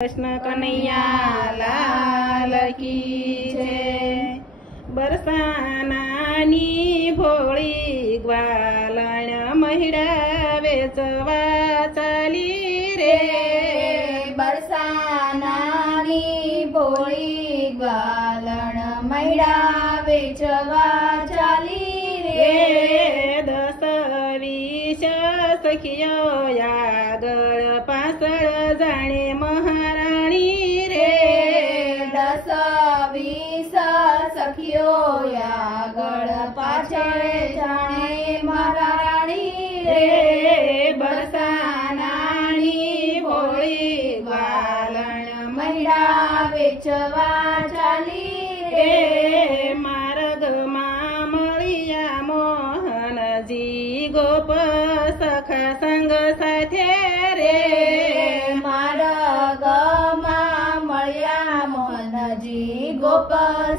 कृष्ण कन्हैया लाल की जय। बरसानानी भोळी ग्वालण महिडा वेचवा चाली रे। बरसानानी भोळी ग्वालण महिडा वेचवा चाली रे। 10-20 सखियो यागळ पासळ जाणे महाराणी रे। 10-20 सखियो यागळ पाछळ जाणे महाराणी रे। बरसानानी भोळी ग्वालण महिडा वेचवा चाली रे। मार्ग मामळिया मोहनजी गोप सखा संग साथे रे। मार्ग मामळिया मोहनजी गोप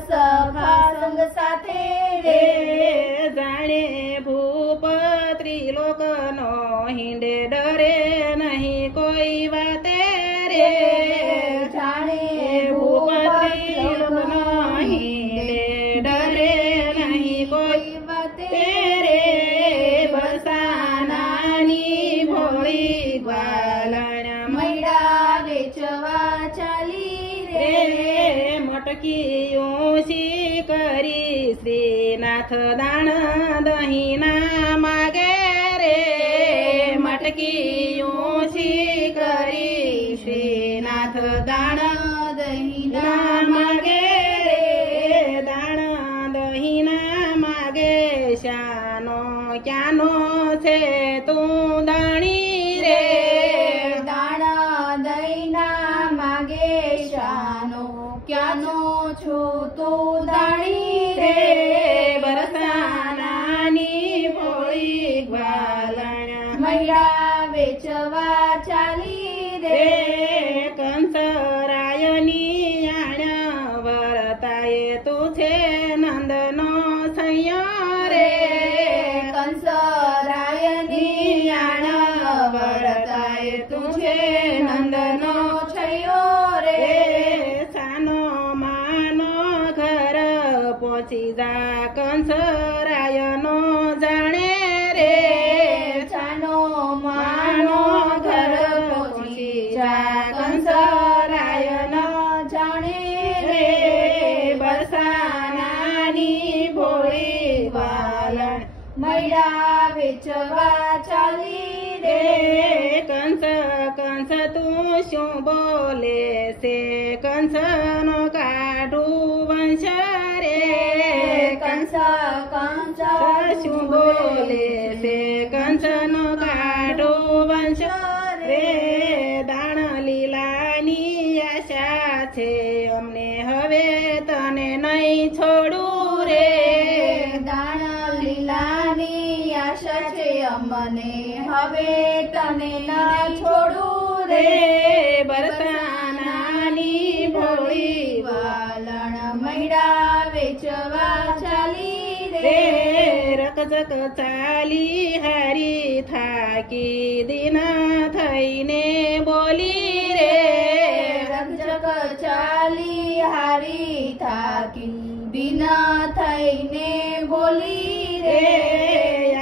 सखा संग साथे रे। जाणे भूप त्रिलोक नो हिंडे डरे नहीं कोई बाते रे। जाणे भूप त्रिलोक नो हिंडे डरे नहीं कोई बाते रे। बरसानानी भोळी ग्वालण महिडा वेचवा चाली रे। मटकी ओशी करी श्रीनाथ दाण दहीना मागे रे। मटकी ओशी करी श्रीनाथ दाण दहीना मागे रे। दाण दहीना मागे शानो क्यानो छे तू दाणी रे। दाण दहीना मागे शानो क्यानो छो तू दाणी रे। बरसानानी भोळी ग्वालण महिडा वेचवा चाली रे। कंसरायनी याण वरताये तुझे नंदनो सय्या रे। कंसरायनी याण वरताये तुझे नंदनो छयो रे। सानो मानो घर पोची जा कंसरायनो जाणे रे। सानो मानो घर पोची जा कंसरायनो जाणे रे। बरसानानी भोळी ग्वालण महिडा वेचवा चाली रे। कंस कंस तू शू बोले से कंस नो काढू वंश रे। कंस कंस शू बोले से कंस नो काढू वंश रे। दाण લીલાની આશા છે અમને હવે તને નહીં છોડું રે। દાણ લીલાની આશા છે અમને હવે તને ના છોડું રે। બરસાનાની ભોળી ગ્વાલણ महिडा વેચવા ચાલી રે। રે। રકજક ચાલી હારી થાકી દિન થઈને બોલી રે। રકજક ચાલી હારી થાકી દિન થઈને બોલી રે।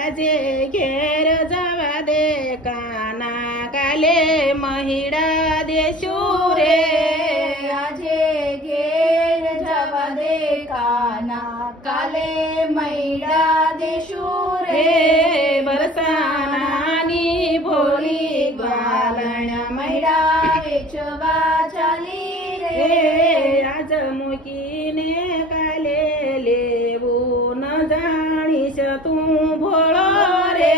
આજે ઘેર જવા દે કાના કાલે મહિડા દેશું રે। આજે ઘેર જવા દે કાના કાલે મૈડા દેશું રે। બરસાનાની ભોળી ગ્વાલણ મૈડા વેચવા ચાલી રે। આજ મૂકીને કાલે લેવું ન જાણીશ તું ભોળો રે।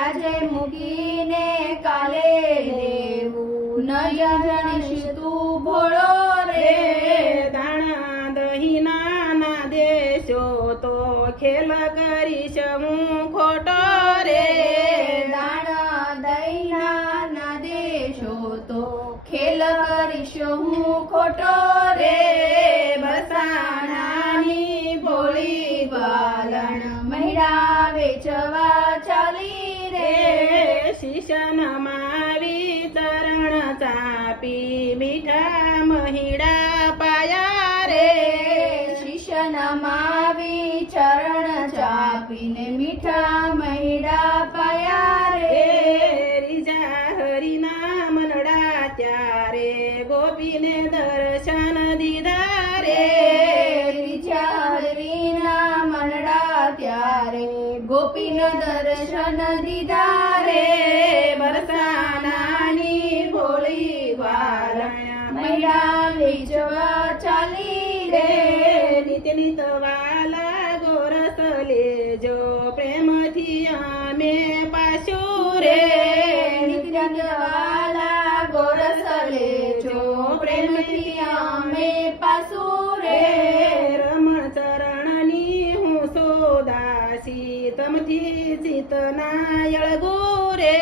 આજે મૂકીને કાલે લેવું ન જાણીશ તું ભોળો રે। દાણા દહીના ના દેશો તો ખેલ કરીશ હું ખોટો રે। દાણ દહીના ના દેશો તો ખેલ કરીશ હું ખોટો રે। બરસાનાની ભોળી ગ્વાલણ महिडा वेचवा चाली रे। શિશન માવી ચરણ ચાપી મીઠા મહીડા પાયા રે શિષ્ય નમાવી ચરણ ચાપીને મીઠા મહીડા પાયા રે રીજા હરિના મનડા ત્યારે ગોપીને દર્શન દીધા રે રીજા હરિના મનડા ત્યારે ગોપીના દર્શન દીધા રે બરસાનાની ભોળી વાલણ મૈડા વેચવા ચાલી રે નિત્ય નિત વાલા ગોરસ લેજો પ્રેમથી અમે પાછું રે નિત્ય વાલા ગોરસ લેજો પ્રેમથી અમે પાછું રે રમણ ચરણની હું સોદાસી તમથી ચિતના યળગુ રે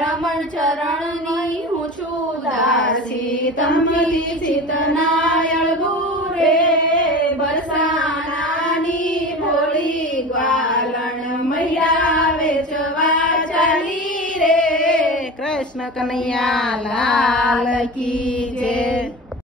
રમણ ચરણની હું છું દાસી તમથી ચિતના યળગુ રે બરસાનાની ભોળી ગ્વાલણ મૈયા વેચવા ચાલી રે કૃષ્ણ કનૈયા લાલ કી જય.